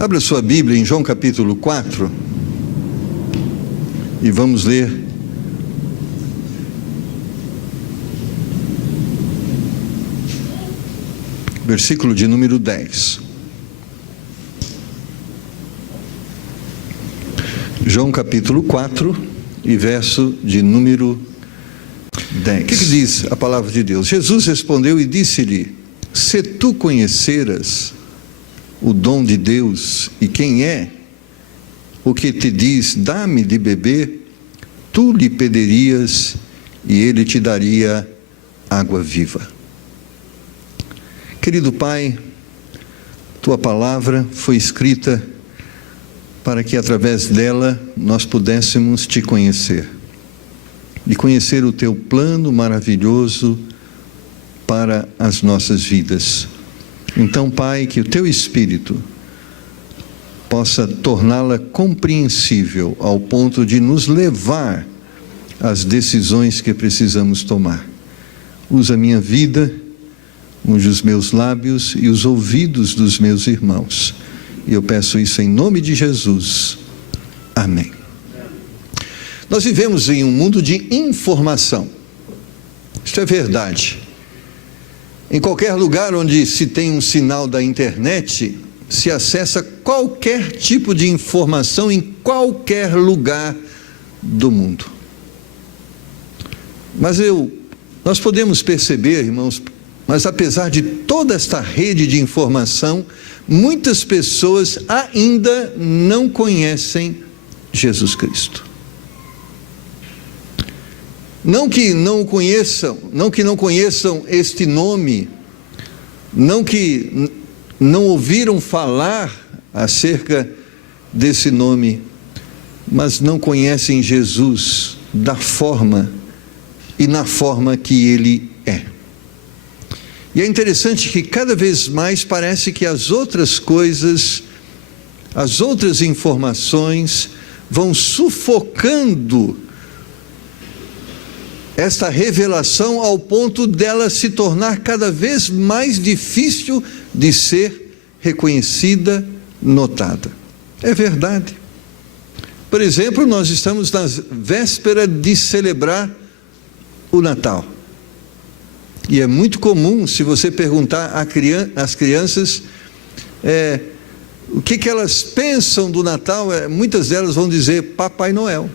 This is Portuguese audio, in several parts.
Abra sua Bíblia em João capítulo 4 e vamos ler versículo de número 10. João capítulo 4 e verso de número 10. O que diz a palavra de Deus? Jesus respondeu e disse-lhe: se tu conheceras o dom de Deus e quem é o que te diz, dá-me de beber, tu lhe pedirias e ele te daria água viva. Querido Pai, tua palavra foi escrita para que através dela nós pudéssemos te conhecer e conhecer o teu plano maravilhoso para as nossas vidas. Então, Pai, que o teu Espírito possa torná-la compreensível ao ponto de nos levar às decisões que precisamos tomar. Usa a minha vida, unge os meus lábios e os ouvidos dos meus irmãos. E eu peço isso em nome de Jesus. Amém. Nós vivemos em um mundo de informação. Isto é verdade. Em qualquer lugar onde se tem um sinal da internet, se acessa qualquer tipo de informação em qualquer lugar do mundo. Mas nós podemos perceber, irmãos, mas apesar de toda esta rede de informação, muitas pessoas ainda não conhecem Jesus Cristo. Não que não conheçam este nome, não que não ouviram falar acerca desse nome, mas não conhecem Jesus da forma e na forma que Ele é. E é interessante que cada vez mais parece que as outras coisas, as outras informações vão sufocando esta revelação ao ponto dela se tornar cada vez mais difícil de ser reconhecida, notada. É verdade. Por exemplo, nós estamos na véspera de celebrar o Natal. E é muito comum, se você perguntar às crianças o que elas pensam do Natal, muitas delas vão dizer Papai Noel.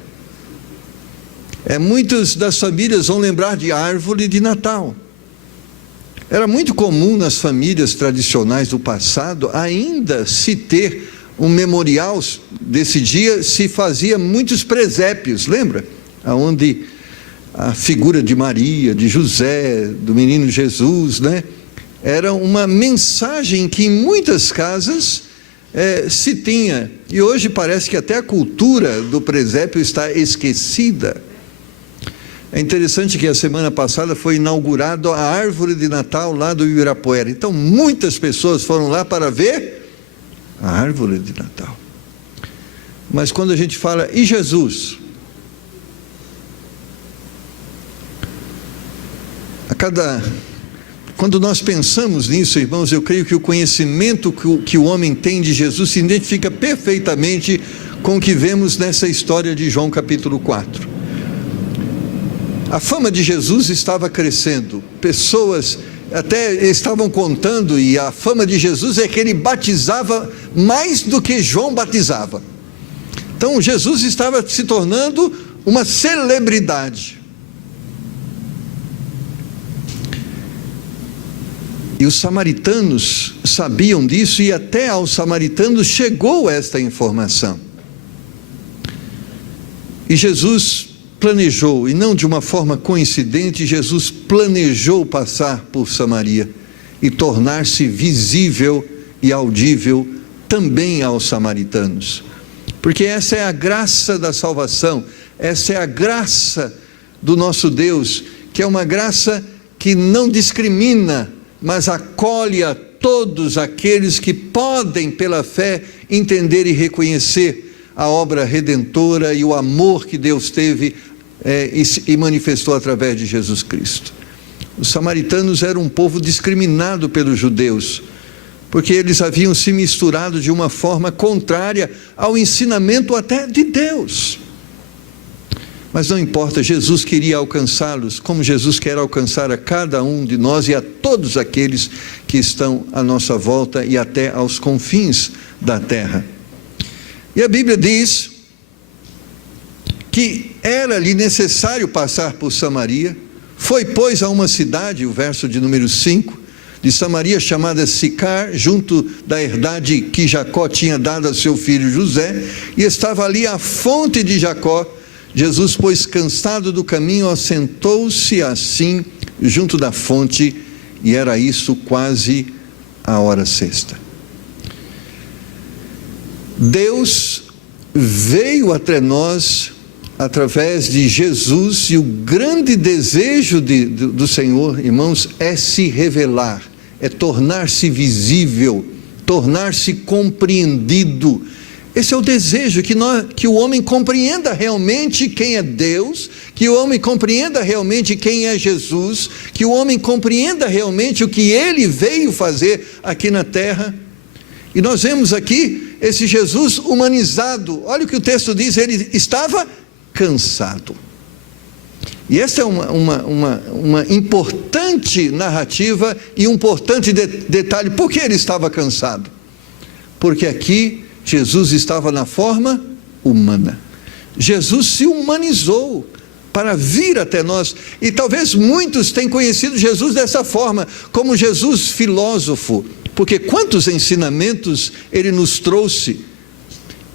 Muitas das famílias vão lembrar de árvore de Natal. Era muito comum nas famílias tradicionais do passado ainda se ter um memorial desse dia, se fazia muitos presépios, lembra? Onde a figura de Maria, de José, do menino Jesus, né? Era uma mensagem que em muitas casas se tinha. E hoje parece que até a cultura do presépio está esquecida. É interessante que a semana passada foi inaugurada a árvore de Natal lá do Ibirapuera. Então muitas pessoas foram lá para ver a árvore de Natal. Mas quando a gente fala, e Jesus? Quando nós pensamos nisso, irmãos, eu creio que o conhecimento que o homem tem de Jesus se identifica perfeitamente com o que vemos nessa história de João capítulo 4. A fama de Jesus estava crescendo, pessoas até estavam contando, e a fama de Jesus é que ele batizava mais do que João batizava. Então Jesus estava se tornando uma celebridade. E os samaritanos sabiam disso, e até aos samaritanos chegou esta informação. E Jesus planejou, e não de uma forma coincidente, Jesus planejou passar por Samaria e tornar-se visível e audível também aos samaritanos. Porque essa é a graça da salvação, essa é a graça do nosso Deus, que é uma graça que não discrimina, mas acolhe a todos aqueles que podem, pela fé, entender e reconhecer a obra redentora e o amor que Deus teve e manifestou através de Jesus Cristo. Os samaritanos eram um povo discriminado pelos judeus, porque eles haviam se misturado de uma forma contrária ao ensinamento até de Deus. Mas não importa, Jesus queria alcançá-los, como Jesus quer alcançar a cada um de nós e a todos aqueles que estão à nossa volta e até aos confins da terra. E a Bíblia diz que era-lhe necessário passar por Samaria. Foi, pois, a uma cidade, o verso de número 5, de Samaria, chamada Sicar, junto da herdade que Jacó tinha dado a seu filho José, e estava ali a fonte de Jacó. Jesus, pois, cansado do caminho, assentou-se assim junto da fonte, e era isso quase a hora sexta. Deus veio até nós através de Jesus, e o grande desejo do Senhor, irmãos, é se revelar, é tornar-se visível, tornar-se compreendido. Esse é o desejo, que o homem compreenda realmente quem é Deus, que o homem compreenda realmente quem é Jesus, que o homem compreenda realmente o que ele veio fazer aqui na terra. E nós vemos aqui esse Jesus humanizado. Olha o que o texto diz, ele estava cansado. E essa é uma importante narrativa e um importante detalhe. Por que ele estava cansado? Porque aqui Jesus estava na forma humana. Jesus se humanizou para vir até nós. E talvez muitos tenham conhecido Jesus dessa forma, como Jesus filósofo, porque quantos ensinamentos ele nos trouxe.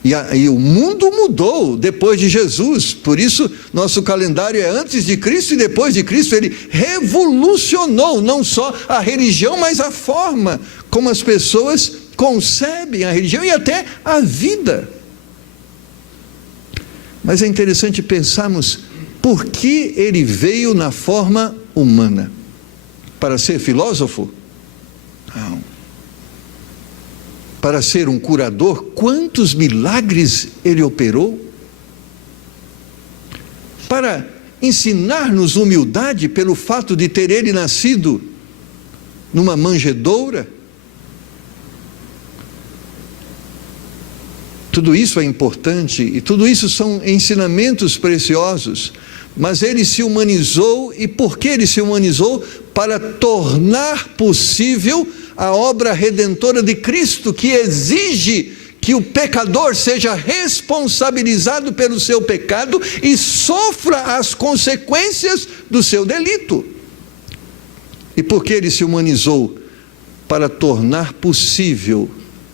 E o mundo mudou depois de Jesus, por isso nosso calendário é antes de Cristo e depois de Cristo. Ele revolucionou não só a religião, mas a forma como as pessoas concebem a religião e até a vida. Mas é interessante pensarmos, por que ele veio na forma humana? Para ser filósofo? Não. Para ser um curador? Quantos milagres ele operou? Para ensinar-nos humildade pelo fato de ter ele nascido numa manjedoura? Tudo isso é importante e tudo isso são ensinamentos preciosos, mas ele se humanizou. E por que ele se humanizou? Para tornar possível a obra redentora de Cristo, que exige que o pecador seja responsabilizado pelo seu pecado e sofra as consequências do seu delito. E por que ele se humanizou? Para tornar possível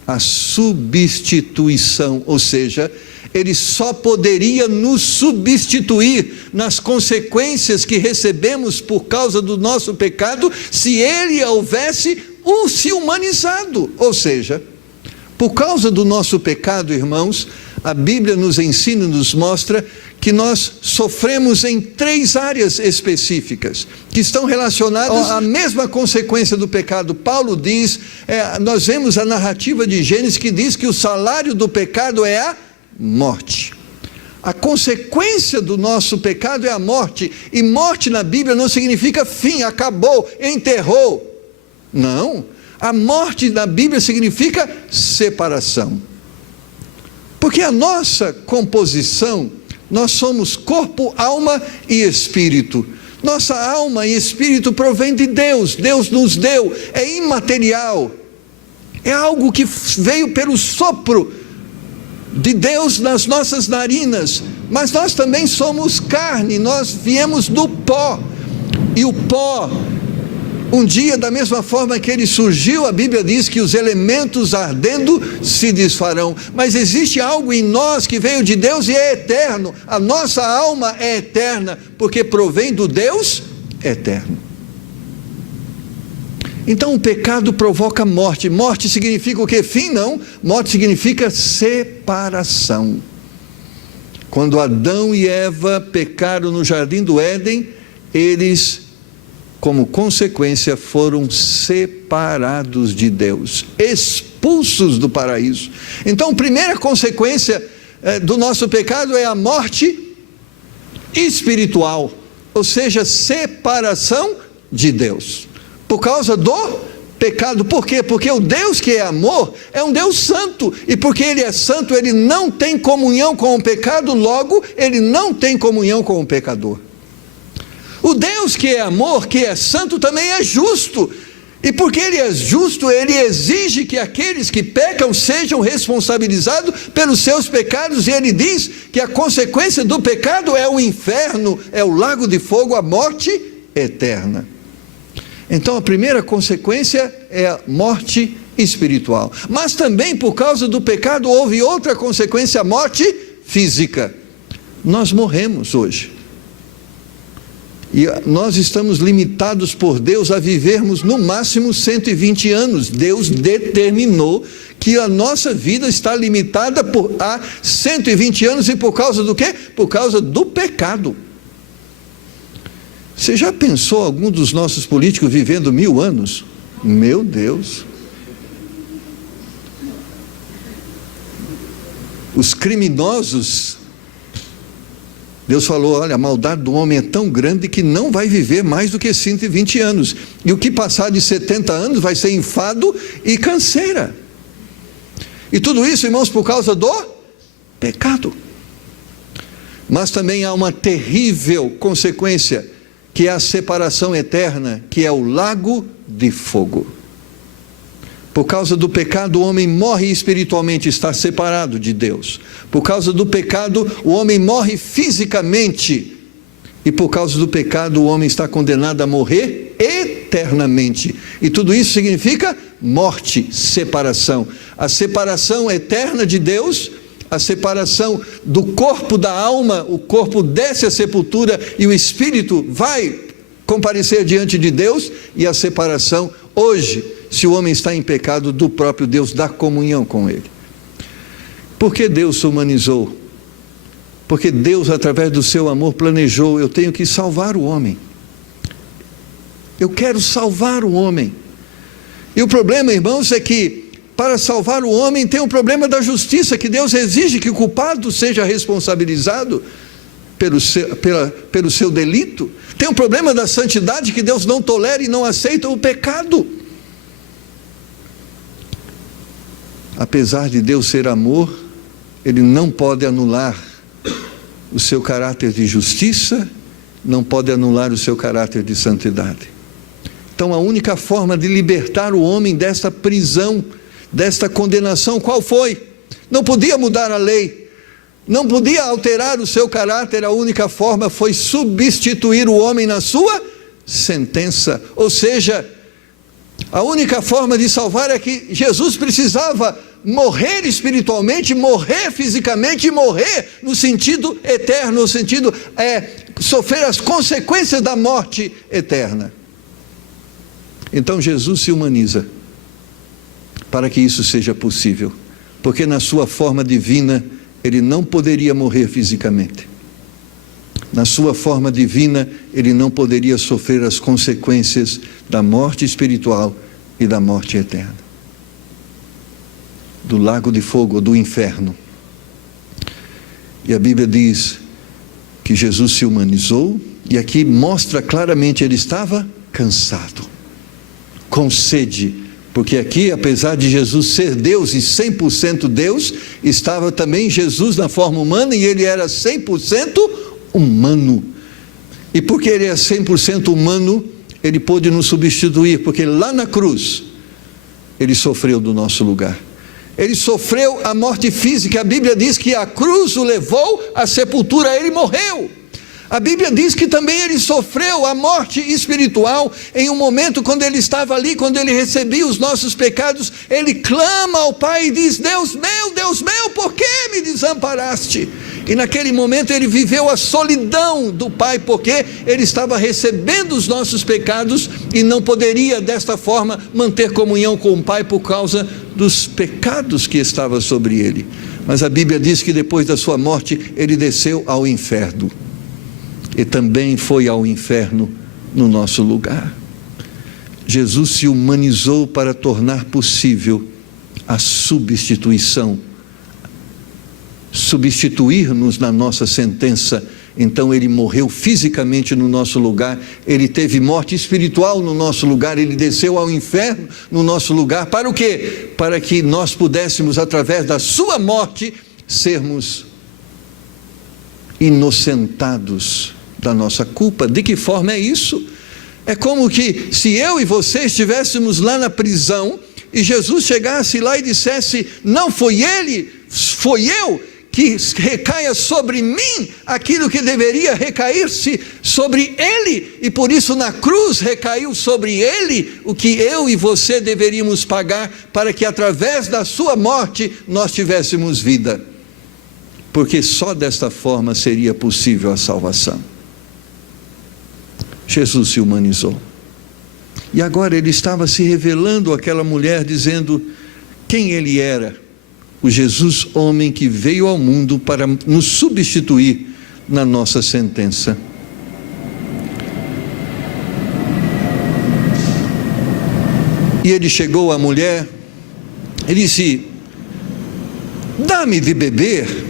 a substituição, ou seja, ele só poderia nos substituir nas consequências que recebemos por causa do nosso pecado, se ele houvesse se humanizado. Ou seja, por causa do nosso pecado, irmãos, a Bíblia nos ensina, nos mostra que nós sofremos em 3 áreas específicas, que estão relacionadas à mesma consequência do pecado. Paulo diz, nós vemos a narrativa de Gênesis que diz que o salário do pecado é a morte. A consequência do nosso pecado é a morte, e morte na Bíblia não significa fim, acabou, enterrou. Não, a morte na Bíblia significa separação. Porque a nossa composição, nós somos corpo, alma e espírito. Nossa alma e espírito provém de Deus. Deus nos deu, é imaterial. É algo que veio pelo sopro de Deus nas nossas narinas. Mas nós também somos carne, nós viemos do pó. E o pó, um dia, da mesma forma que ele surgiu, a Bíblia diz que os elementos ardendo se desfarão. Mas existe algo em nós que veio de Deus e é eterno. A nossa alma é eterna, porque provém do Deus eterno. Então o pecado provoca morte. Morte significa o quê? Fim? Não. Morte significa separação. Quando Adão e Eva pecaram no jardim do Éden, eles, como consequência, foram separados de Deus, expulsos do paraíso. Então, a primeira consequência do nosso pecado é a morte espiritual, ou seja, separação de Deus, por causa do pecado. Por quê? Porque o Deus que é amor é um Deus santo, e porque Ele é santo, Ele não tem comunhão com o pecado, logo, Ele não tem comunhão com o pecador. O Deus que é amor, que é santo, também é justo, e porque Ele é justo, Ele exige que aqueles que pecam sejam responsabilizados pelos seus pecados, e Ele diz que a consequência do pecado é o inferno, é o lago de fogo, a morte eterna. Então a primeira consequência é a morte espiritual, mas também por causa do pecado houve outra consequência, a morte física. Nós morremos hoje, e nós estamos limitados por Deus a vivermos no máximo 120 anos. Deus determinou que a nossa vida está limitada a 120 anos, e por causa do quê? Por causa do pecado. Você já pensou algum dos nossos políticos vivendo 1000 anos? Meu Deus! Os criminosos, Deus falou, olha, a maldade do homem é tão grande que não vai viver mais do que 120 anos. E o que passar de 70 anos vai ser enfado e canseira. E tudo isso, irmãos, por causa do pecado. Mas também há uma terrível consequência, que é a separação eterna, que é o lago de fogo. Por causa do pecado, o homem morre espiritualmente, está separado de Deus. Por causa do pecado, o homem morre fisicamente. E por causa do pecado, o homem está condenado a morrer eternamente. E tudo isso significa morte, separação. A separação eterna de Deus, a separação do corpo da alma, o corpo desce à sepultura e o espírito vai comparecer diante de Deus, e a separação hoje, se o homem está em pecado, do próprio Deus, da comunhão com Ele. Por que Deus se humanizou? Porque Deus, através do seu amor, planejou, eu tenho que salvar o homem. Eu quero salvar o homem. E o problema, irmãos, é que para salvar o homem tem um problema da justiça, que Deus exige que o culpado seja responsabilizado pelo seu delito. Tem um problema da santidade, que Deus não tolera e não aceita o pecado. Apesar de Deus ser amor, Ele não pode anular o seu caráter de justiça, não pode anular o seu caráter de santidade. Então a única forma de libertar o homem desta prisão, desta condenação, qual foi? Não podia mudar a lei, não podia alterar o seu caráter. A única forma foi substituir o homem na sua sentença. Ou seja, a única forma de salvar é que Jesus precisava morrer espiritualmente, morrer fisicamente, e morrer no sentido eterno, no sentido sofrer as consequências da morte eterna. Então Jesus se humaniza para que isso seja possível, porque na sua forma divina Ele não poderia morrer fisicamente. Na sua forma divina, Ele não poderia sofrer as consequências da morte espiritual e da morte eterna, do lago de fogo, do inferno. E a Bíblia diz que Jesus se humanizou, e aqui mostra claramente, Ele estava cansado, com sede, porque aqui, apesar de Jesus ser Deus e 100% Deus, estava também Jesus na forma humana, e Ele era 100% humano. E porque Ele é 100% humano, Ele pôde nos substituir, porque lá na cruz Ele sofreu do nosso lugar. Ele sofreu a morte física. A Bíblia diz que a cruz o levou à sepultura, Ele morreu. A Bíblia diz que também Ele sofreu a morte espiritual, em um momento quando Ele estava ali, quando Ele recebia os nossos pecados, Ele clama ao Pai e diz, Deus meu, por que me desamparaste? E naquele momento Ele viveu a solidão do Pai, porque Ele estava recebendo os nossos pecados, e não poderia desta forma manter comunhão com o Pai, por causa dos pecados que estavam sobre Ele. Mas a Bíblia diz que depois da sua morte, Ele desceu ao inferno, e também foi ao inferno no nosso lugar. Jesus se humanizou para tornar possível a substituição, substituir-nos na nossa sentença, Então ele morreu fisicamente no nosso lugar, ele teve morte espiritual no nosso lugar, ele desceu ao inferno no nosso lugar. Para o quê? Para que nós pudéssemos, através da sua morte, sermos inocentados da nossa culpa. De que forma é isso? É como que se eu e você estivéssemos lá na prisão e Jesus chegasse lá e dissesse: não foi ele, foi eu, que recaia sobre mim aquilo que deveria recair-se sobre ele, e por isso na cruz recaiu sobre ele o que eu e você deveríamos pagar, para que através da sua morte nós tivéssemos vida, porque só desta forma seria possível a salvação. Jesus se humanizou, e agora ele estava se revelando àquela mulher, dizendo quem ele era: o Jesus homem que veio ao mundo para nos substituir na nossa sentença. E ele chegou à mulher, ele disse: dá-me de beber.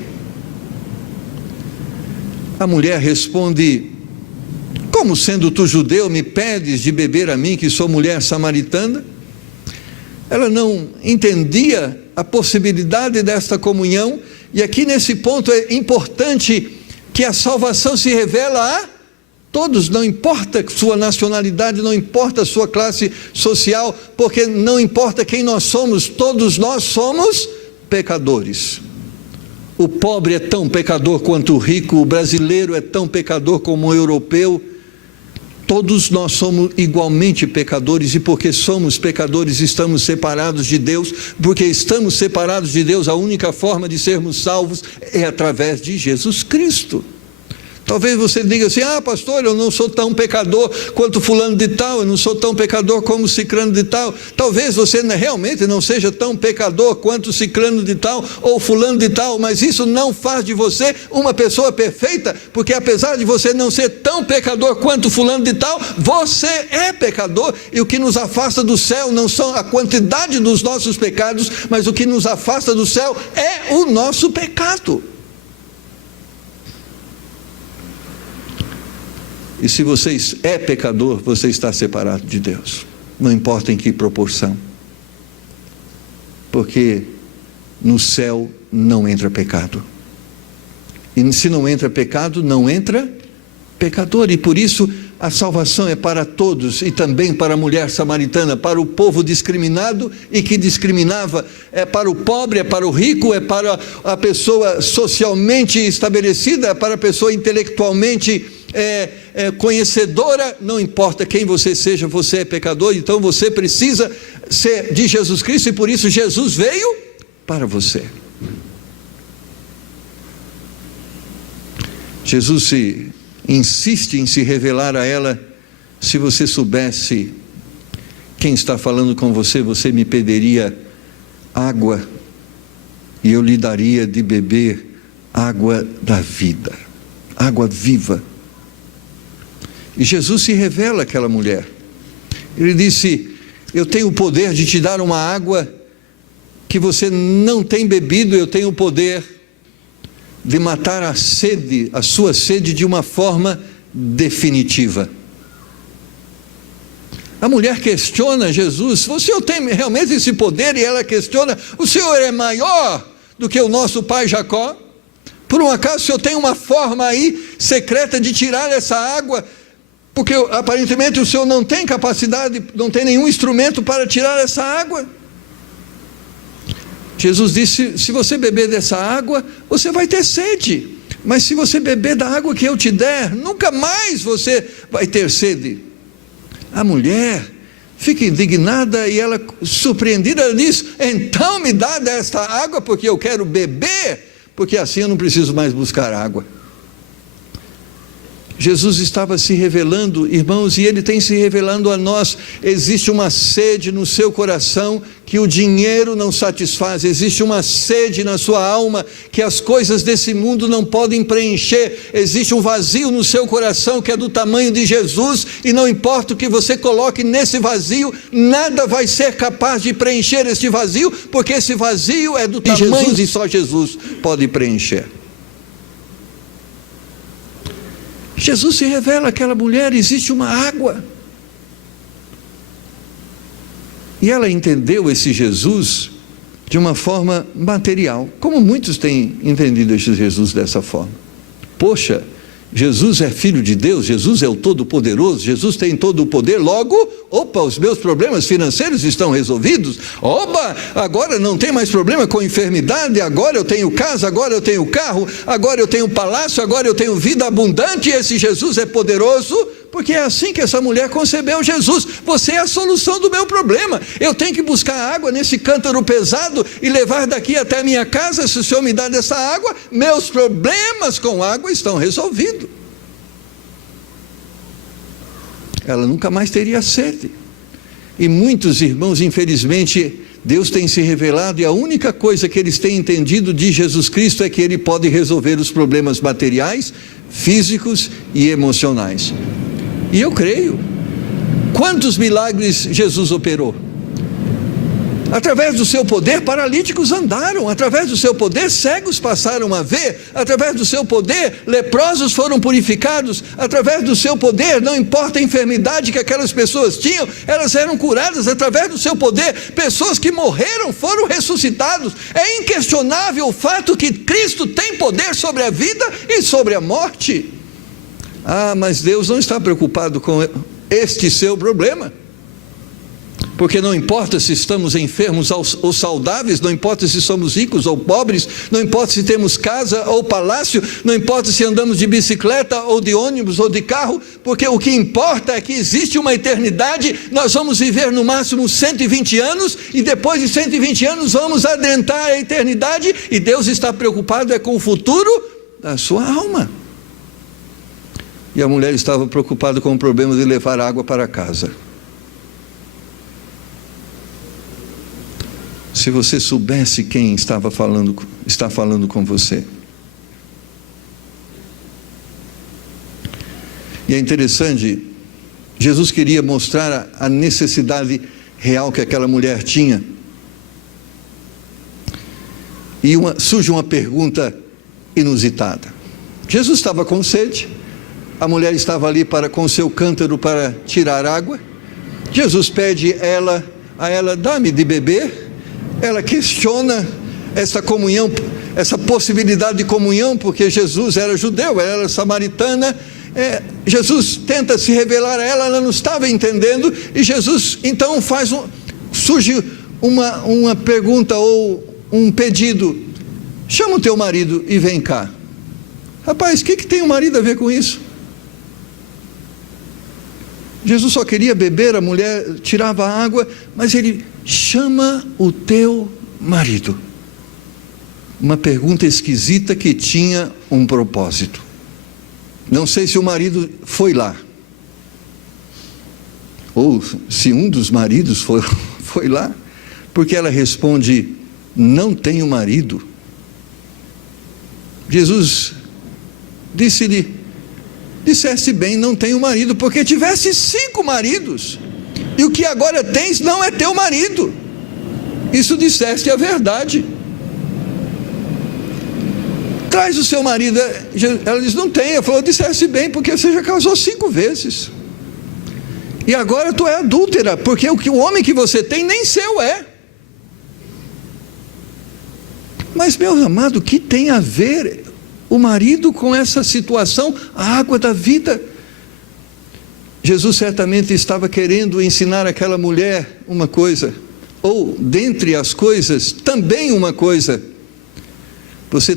A mulher responde: como sendo tu judeu me pedes de beber a mim, que sou mulher samaritana? Ela não entendia a possibilidade desta comunhão, e aqui nesse ponto é importante que a salvação se revela a todos, não importa sua nacionalidade, não importa sua classe social, porque não importa quem nós somos, todos nós somos pecadores. O pobre é tão pecador quanto o rico, o brasileiro é tão pecador como o europeu. Todos nós somos igualmente pecadores, e porque somos pecadores estamos separados de Deus. Porque estamos separados de Deus, a única forma de sermos salvos é através de Jesus Cristo. Talvez você diga assim: ah, pastor, eu não sou tão pecador quanto fulano de tal, eu não sou tão pecador como ciclano de tal. Talvez você realmente não seja tão pecador quanto ciclano de tal ou fulano de tal, mas isso não faz de você uma pessoa perfeita, porque apesar de você não ser tão pecador quanto fulano de tal, você é pecador, e o que nos afasta do céu não são a quantidade dos nossos pecados, mas o que nos afasta do céu é o nosso pecado. E se você é pecador, você está separado de Deus, não importa em que proporção, porque no céu não entra pecado, e se não entra pecado, não entra pecador, e por isso a salvação é para todos, e também para a mulher samaritana, para o povo discriminado e que discriminava, é para o pobre, é para o rico, é para a pessoa socialmente estabelecida, é para a pessoa intelectualmente conhecedora. Não importa quem você seja, você é pecador, então você precisa ser de Jesus Cristo, e por isso Jesus veio para você. Jesus insiste em se revelar a ela: se você soubesse quem está falando com você, você me pediria água, e eu lhe daria de beber água da vida, água viva. E Jesus se revela àquela mulher, ele disse: eu tenho o poder de te dar uma água que você não tem bebido, eu tenho o poder de matar a sede, a sua sede, de uma forma definitiva. A mulher questiona Jesus: o Senhor tem realmente esse poder? E ela questiona: o Senhor é maior do que o nosso pai Jacó? Por um acaso o Senhor tem uma forma aí secreta de tirar essa água? Porque aparentemente o Senhor não tem capacidade, não tem nenhum instrumento para tirar essa água. Jesus disse: se você beber dessa água, você vai ter sede, mas se você beber da água que eu te der, nunca mais você vai ter sede. A mulher fica indignada, e ela, surpreendida, ela diz: então me dá desta água, porque eu quero beber, porque assim eu não preciso mais buscar água. Jesus estava se revelando, irmãos, e Ele tem se revelando a nós. Existe uma sede no seu coração que o dinheiro não satisfaz, existe uma sede na sua alma que as coisas desse mundo não podem preencher, existe um vazio no seu coração que é do tamanho de Jesus, e não importa o que você coloque nesse vazio, nada vai ser capaz de preencher este vazio, porque esse vazio é do tamanho de Jesus, e só Jesus pode preencher. Jesus se revela àquela mulher, existe uma água. E ela entendeu esse Jesus de uma forma material, como muitos têm entendido esse Jesus dessa forma. Poxa, Jesus é Filho de Deus, Jesus é o Todo-Poderoso, Jesus tem todo o poder, logo, opa, os meus problemas financeiros estão resolvidos, opa, agora não tem mais problema com enfermidade, agora eu tenho casa, agora eu tenho carro, agora eu tenho palácio, agora eu tenho vida abundante, esse Jesus é poderoso, porque é assim que essa mulher concebeu Jesus. Você é a solução do meu problema, eu tenho que buscar água nesse cântaro pesado e levar daqui até a minha casa, se o Senhor me dá dessa água, meus problemas com água estão resolvidos. Ela nunca mais teria sede. E muitos irmãos, infelizmente, Deus tem se revelado, e a única coisa que eles têm entendido de Jesus Cristo é que Ele pode resolver os problemas materiais, físicos e emocionais. E eu creio. Quantos milagres Jesus operou? Através do seu poder, paralíticos andaram, através do seu poder, cegos passaram a ver, através do seu poder, leprosos foram purificados, através do seu poder, não importa a enfermidade que aquelas pessoas tinham, elas eram curadas, através do seu poder, pessoas que morreram foram ressuscitados. É inquestionável o fato que Cristo tem poder sobre a vida e sobre a morte. Ah, mas Deus não está preocupado com este seu problema. Porque não importa se estamos enfermos ou saudáveis, não importa se somos ricos ou pobres, não importa se temos casa ou palácio, não importa se andamos de bicicleta ou de ônibus ou de carro, porque o que importa é que existe uma eternidade. Nós vamos viver no máximo 120 anos, e depois de 120 anos vamos adentrar a eternidade, e Deus está preocupado com o futuro da sua alma. E a mulher estava preocupada com o problema de levar água para casa. Se você soubesse quem está falando com você. E é interessante, Jesus queria mostrar a necessidade real que aquela mulher tinha. E surge uma pergunta inusitada. Jesus estava com sede, a mulher estava ali com o seu cântaro para tirar água. Jesus pede a ela, dá-me de beber. Ela questiona essa comunhão, essa possibilidade de comunhão, porque Jesus era judeu, ela era samaritana. Jesus tenta se revelar a ela não estava entendendo, e Jesus então surge uma pergunta ou um pedido: chama o teu marido e vem cá. Rapaz, o que tem o marido a ver com isso? Jesus só queria beber, a mulher tirava a água, mas ele chama o teu marido. Uma pergunta esquisita que tinha um propósito. Não sei se o marido foi lá, ou se um dos maridos foi lá, porque ela responde: não tenho marido. Jesus dissesse bem, não tenho marido, porque tivesse 5 maridos, e o que agora tens não é teu marido. Isso disseste a verdade. Traz o seu marido. Ela diz: não tem. Ela falou: disseste bem, porque você já casou 5 vezes, e agora tu é adúltera, porque o homem que você tem nem seu é. Mas, meu amado, o que tem a ver o marido com essa situação? A água da vida. Jesus certamente estava querendo ensinar aquela mulher uma coisa, ou dentre as coisas, também uma coisa. Você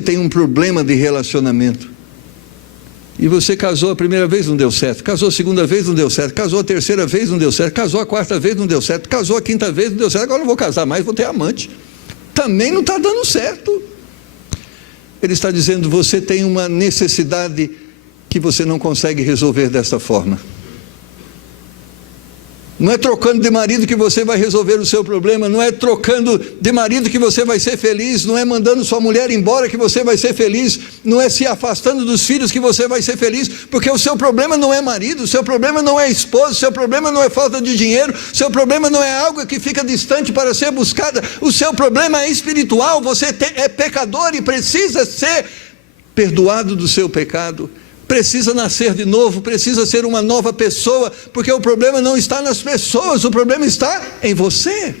tem um problema de relacionamento, e você casou a primeira vez, não deu certo, casou a segunda vez, não deu certo, casou a terceira vez, não deu certo, casou a quarta vez, não deu certo, casou a quinta vez, não deu certo, agora não vou casar mais, vou ter amante. Também não está dando certo. Ele está dizendo: você tem uma necessidade que você não consegue resolver dessa forma. Não é trocando de marido que você vai resolver o seu problema, não é trocando de marido que você vai ser feliz, não é mandando sua mulher embora que você vai ser feliz, não é se afastando dos filhos que você vai ser feliz, porque o seu problema não é marido, o seu problema não é esposa, o seu problema não é falta de dinheiro, o seu problema não é algo que fica distante para ser buscada, o seu problema é espiritual. Você é pecador e precisa ser perdoado do seu pecado. precisa nascer de novo, precisa ser uma nova pessoa, porque o problema não está nas pessoas, o problema está em você.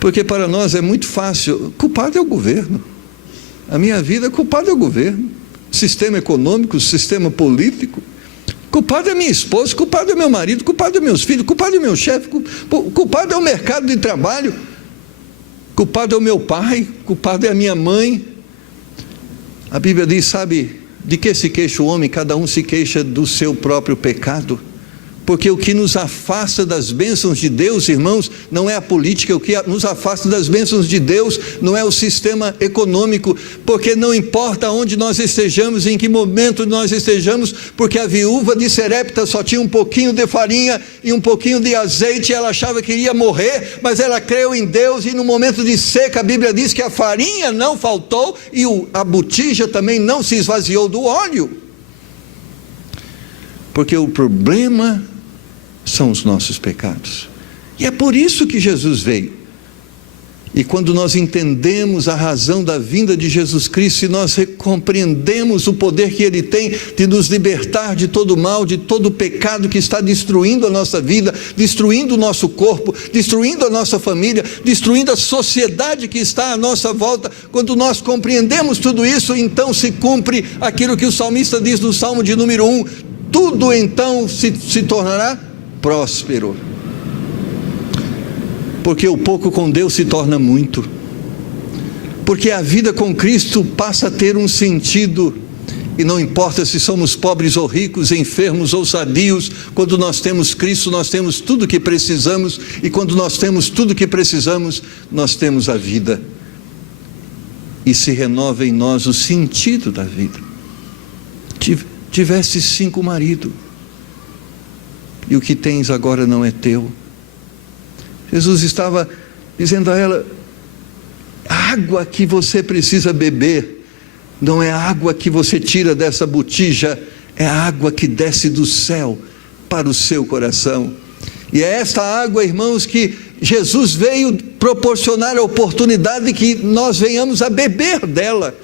Porque para nós é muito fácil, culpado é o governo, a minha vida, culpado é o governo, sistema econômico, sistema político, culpado é minha esposa, culpado é meu marido, culpado é meus filhos, culpado é meu chefe, culpado é o mercado de trabalho, culpado é o meu pai, culpado é a minha mãe. A Bíblia diz, sabe, de que se queixa o homem? Cada um se queixa do seu próprio pecado. Porque o que nos afasta das bênçãos de Deus, irmãos, não é a política. O que nos afasta das bênçãos de Deus não é o sistema econômico, porque não importa onde nós estejamos, em que momento nós estejamos, porque a viúva de Serepta só tinha um pouquinho de farinha e um pouquinho de azeite, e ela achava que iria morrer, mas ela creu em Deus, e no momento de seca, a Bíblia diz que a farinha não faltou, e a botija também não se esvaziou do óleo, porque o problema são os nossos pecados, e é por isso que Jesus veio. E quando nós entendemos a razão da vinda de Jesus Cristo, e nós compreendemos o poder que Ele tem de nos libertar de todo mal, de todo pecado que está destruindo a nossa vida, destruindo o nosso corpo, destruindo a nossa família, destruindo a sociedade que está à nossa volta, quando nós compreendemos tudo isso, então se cumpre aquilo que o salmista diz no Salmo de número 1, tudo então se tornará próspero, porque o pouco com Deus se torna muito, porque a vida com Cristo passa a ter um sentido, e não importa se somos pobres ou ricos, enfermos ou sadios, quando nós temos Cristo, nós temos tudo o que precisamos, e quando nós temos tudo o que precisamos, nós temos a vida, e se renova em nós o sentido da vida. Tiveste 5 maridos, e o que tens agora não é teu. Jesus estava dizendo a ela, a água que você precisa beber, não é a água que você tira dessa botija, é a água que desce do céu para o seu coração. E é esta água, irmãos, que Jesus veio proporcionar a oportunidade de que nós venhamos a beber dela,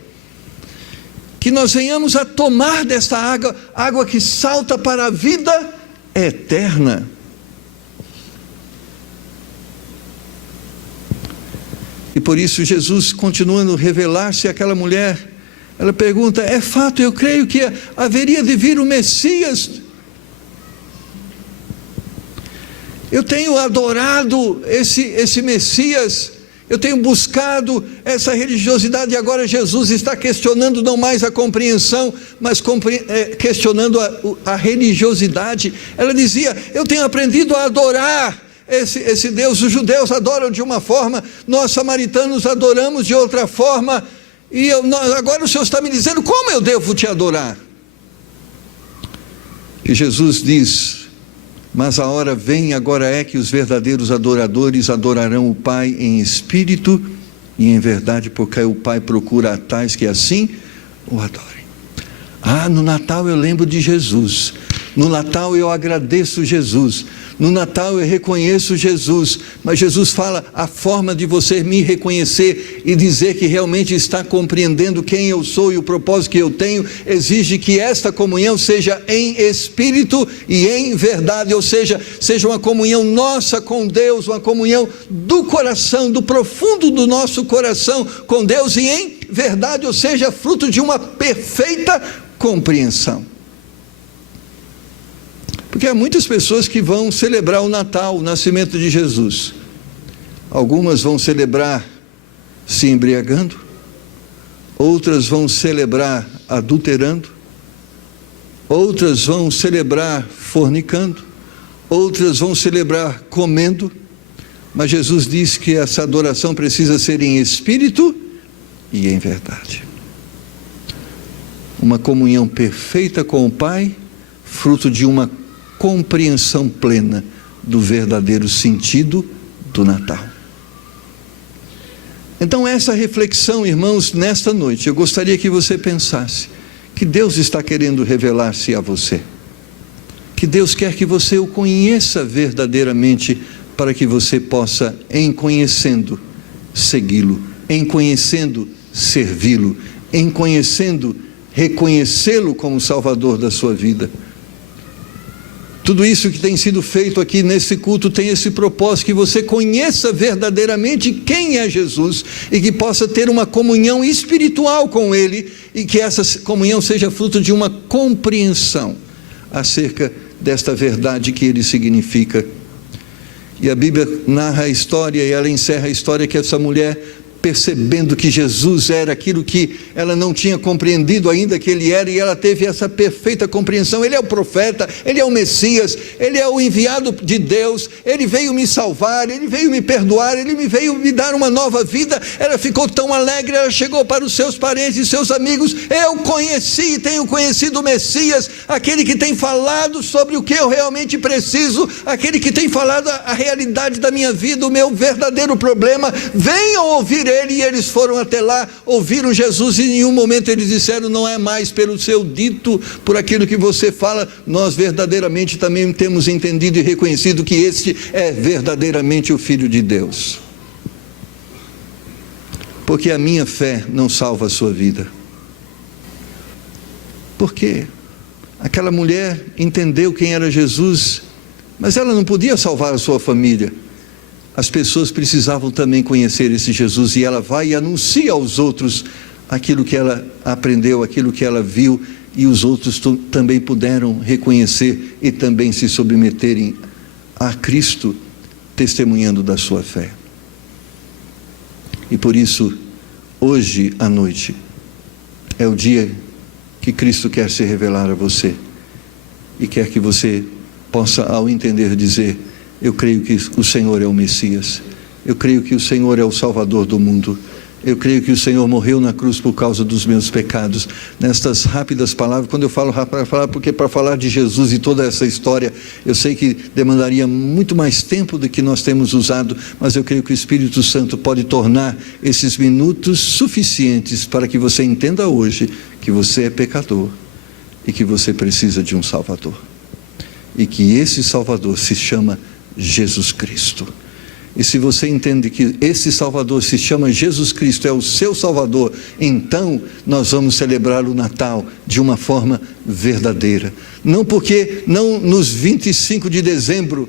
que nós venhamos a tomar desta água, água que salta para a vida eterna. E por isso Jesus, continuando a revelar-se àquela mulher, ela pergunta, é fato, eu creio que haveria de vir o Messias, eu tenho adorado esse Messias, eu tenho buscado essa religiosidade, e agora Jesus está questionando não mais a compreensão, mas questionando a religiosidade. Ela dizia, eu tenho aprendido a adorar esse Deus, os judeus adoram de uma forma, nós samaritanos adoramos de outra forma, e agora o Senhor está me dizendo, como eu devo te adorar? E Jesus diz, mas a hora vem, agora é que os verdadeiros adoradores adorarão o Pai em espírito e em verdade, porque o Pai procura a tais que assim o adorem. No Natal eu lembro de Jesus, no Natal eu agradeço Jesus, no Natal eu reconheço Jesus, mas Jesus fala, a forma de você me reconhecer e dizer que realmente está compreendendo quem eu sou e o propósito que eu tenho, exige que esta comunhão seja em espírito e em verdade, ou seja uma comunhão nossa com Deus, uma comunhão do coração, do profundo do nosso coração com Deus e em verdade, ou seja, fruto de uma perfeita compreensão. Porque há muitas pessoas que vão celebrar o Natal, o nascimento de Jesus. Algumas vão celebrar se embriagando, outras vão celebrar adulterando, outras vão celebrar fornicando, outras vão celebrar comendo, mas Jesus diz que essa adoração precisa ser em espírito e em verdade. Uma comunhão perfeita com o Pai, fruto de uma compreensão plena do verdadeiro sentido do Natal. Então essa reflexão, irmãos, nesta noite, eu gostaria que você pensasse, que Deus está querendo revelar-se a você, que Deus quer que você o conheça verdadeiramente, para que você possa, em conhecendo, segui-lo, em conhecendo, servi-lo, em conhecendo, reconhecê-lo como Salvador da sua vida. Tudo isso que tem sido feito aqui nesse culto tem esse propósito, que você conheça verdadeiramente quem é Jesus e que possa ter uma comunhão espiritual com Ele, e que essa comunhão seja fruto de uma compreensão acerca desta verdade que Ele significa. E a Bíblia narra a história, e ela encerra a história que essa mulher, percebendo que Jesus era aquilo que ela não tinha compreendido ainda que Ele era, e ela teve essa perfeita compreensão. Ele é o profeta, Ele é o Messias, Ele é o enviado de Deus, Ele veio me salvar, Ele veio me perdoar, Ele veio me dar uma nova vida. Ela ficou tão alegre, ela chegou para os seus parentes e seus amigos: eu conheci, tenho conhecido o Messias, aquele que tem falado sobre o que eu realmente preciso, aquele que tem falado a realidade da minha vida, o meu verdadeiro problema. Venham ouvir Ele. E eles foram até lá, ouviram Jesus, e em nenhum momento eles disseram: não é mais pelo seu dito, por aquilo que você fala, nós verdadeiramente também temos entendido e reconhecido que este é verdadeiramente o Filho de Deus. Porque a minha fé não salva a sua vida. Porque aquela mulher entendeu quem era Jesus, mas ela não podia salvar a sua família. As pessoas precisavam também conhecer esse Jesus, e ela vai e anuncia aos outros aquilo que ela aprendeu, aquilo que ela viu, e os outros também puderam reconhecer e também se submeterem a Cristo, testemunhando da sua fé. E por isso, hoje à noite, é o dia que Cristo quer se revelar a você, e quer que você possa, ao entender, dizer: eu creio que o Senhor é o Messias, eu creio que o Senhor é o Salvador do mundo, eu creio que o Senhor morreu na cruz por causa dos meus pecados. Nestas rápidas palavras, quando eu falo rápido, porque para falar de Jesus e toda essa história, eu sei que demandaria muito mais tempo do que nós temos usado, mas eu creio que o Espírito Santo pode tornar esses minutos suficientes para que você entenda hoje que você é pecador e que você precisa de um Salvador, e que esse Salvador se chama Jesus Cristo. E se você entende que esse Salvador se chama Jesus Cristo, é o seu Salvador, então nós vamos celebrar o Natal de uma forma verdadeira. Não nos 25 de dezembro,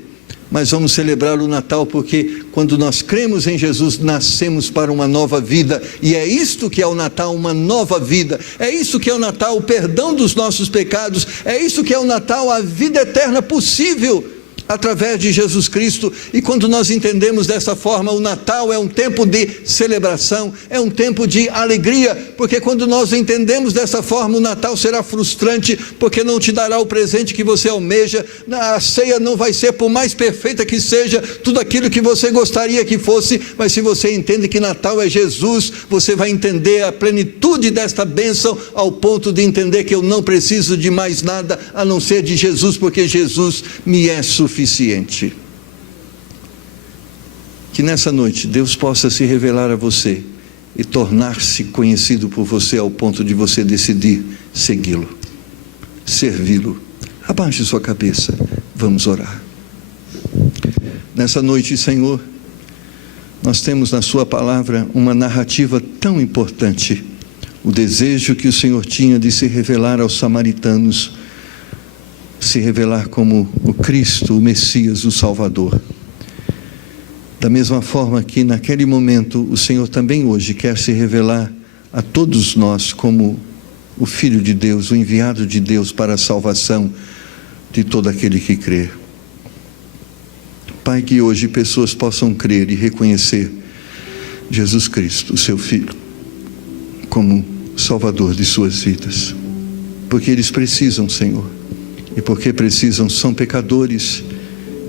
mas vamos celebrar o Natal porque quando nós cremos em Jesus, nascemos para uma nova vida. E é isto que é o Natal, uma nova vida. É isso que é o Natal, o perdão dos nossos pecados. É isso que é o Natal, a vida eterna possível através de Jesus Cristo. E quando nós entendemos dessa forma, o Natal é um tempo de celebração, é um tempo de alegria, porque quando nós entendemos dessa forma, o Natal será frustrante, porque não te dará o presente que você almeja, a ceia não vai ser, por mais perfeita que seja, tudo aquilo que você gostaria que fosse, mas se você entende que Natal é Jesus, você vai entender a plenitude desta bênção, ao ponto de entender que eu não preciso de mais nada, a não ser de Jesus, porque Jesus me é suficiente. Que nessa noite Deus possa se revelar a você e tornar-se conhecido por você, ao ponto de você decidir segui-lo, servi-lo. Abaixe sua cabeça, vamos orar. Nessa noite, Senhor, nós temos na sua palavra uma narrativa tão importante, o desejo que o Senhor tinha de se revelar aos samaritanos, se revelar como o Cristo, o Messias, o Salvador. Da mesma forma que naquele momento o Senhor também hoje quer se revelar a todos nós como o Filho de Deus, o enviado de Deus para a salvação de todo aquele que crê. Pai, que hoje pessoas possam crer e reconhecer Jesus Cristo, o seu Filho, como Salvador de suas vidas, porque eles precisam, Senhor. E porque precisam, são pecadores,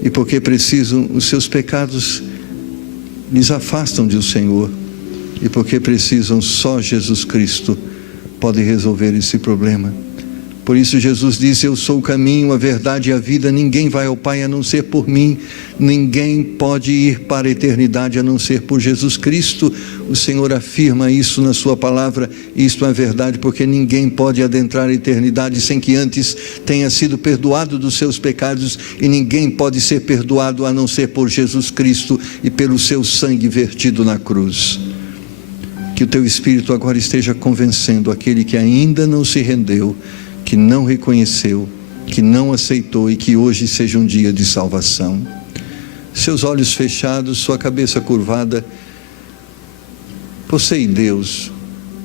e porque precisam, os seus pecados lhes afastam do Senhor, e porque precisam, só Jesus Cristo pode resolver esse problema. Por isso Jesus disse: eu sou o caminho, a verdade e a vida, ninguém vai ao Pai a não ser por mim, ninguém pode ir para a eternidade a não ser por Jesus Cristo. O Senhor afirma isso na sua palavra, e isto é verdade, porque ninguém pode adentrar a eternidade sem que antes tenha sido perdoado dos seus pecados, e ninguém pode ser perdoado a não ser por Jesus Cristo e pelo seu sangue vertido na cruz. Que que o teu Espírito agora esteja convencendo aquele que ainda não se rendeu, que não reconheceu, que não aceitou, e que hoje seja um dia de salvação. Seus olhos fechados, sua cabeça curvada. Você e Deus,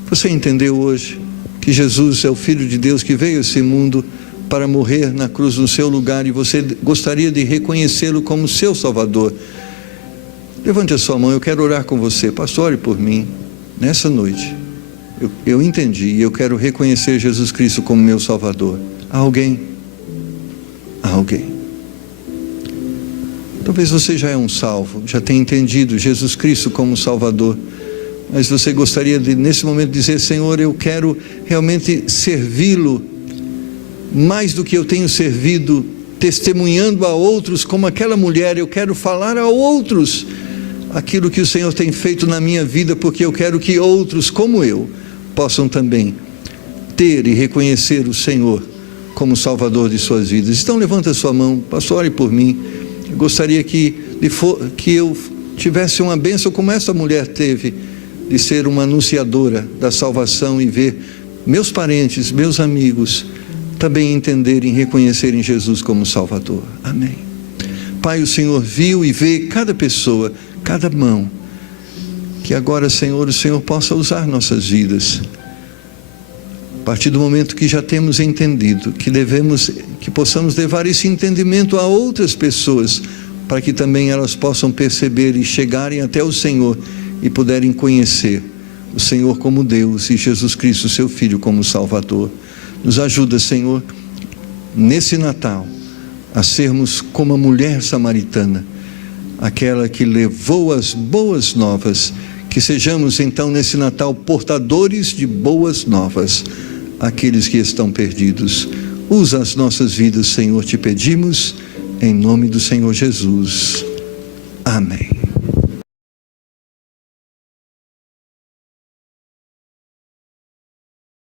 você entendeu hoje que Jesus é o Filho de Deus que veio a esse mundo para morrer na cruz no seu lugar, e você gostaria de reconhecê-lo como seu Salvador? Levante a sua mão, eu quero orar com você. Pastor, ore por mim. Nessa noite, eu entendi e eu quero reconhecer Jesus Cristo como meu Salvador. Há alguém? Há alguém. Talvez você já é um salvo, já tenha entendido Jesus Cristo como Salvador, mas você gostaria de, nesse momento, dizer: Senhor, eu quero realmente servi-lo mais do que eu tenho servido, testemunhando a outros como aquela mulher. Eu quero falar a outros aquilo que o Senhor tem feito na minha vida, porque eu quero que outros como eu possam também ter e reconhecer o Senhor como Salvador de suas vidas. Então levanta a sua mão. Pastor, ore por mim. Eu gostaria que eu tivesse uma bênção como essa mulher teve, de ser uma anunciadora da salvação e ver meus parentes, meus amigos também entenderem e reconhecerem Jesus como Salvador. Amém. Pai, o Senhor viu e vê cada pessoa, cada mão, que agora, Senhor, o Senhor possa usar nossas vidas, a partir do momento que já temos entendido, que possamos levar esse entendimento a outras pessoas, para que também elas possam perceber e chegarem até o Senhor e puderem conhecer o Senhor como Deus e Jesus Cristo, seu Filho, como Salvador. Nos ajuda, Senhor, nesse Natal, a sermos como a mulher samaritana, aquela que levou as boas novas. Que sejamos então nesse Natal portadores de boas novas àqueles que estão perdidos. Usa as nossas vidas, Senhor, te pedimos, em nome do Senhor Jesus. Amém.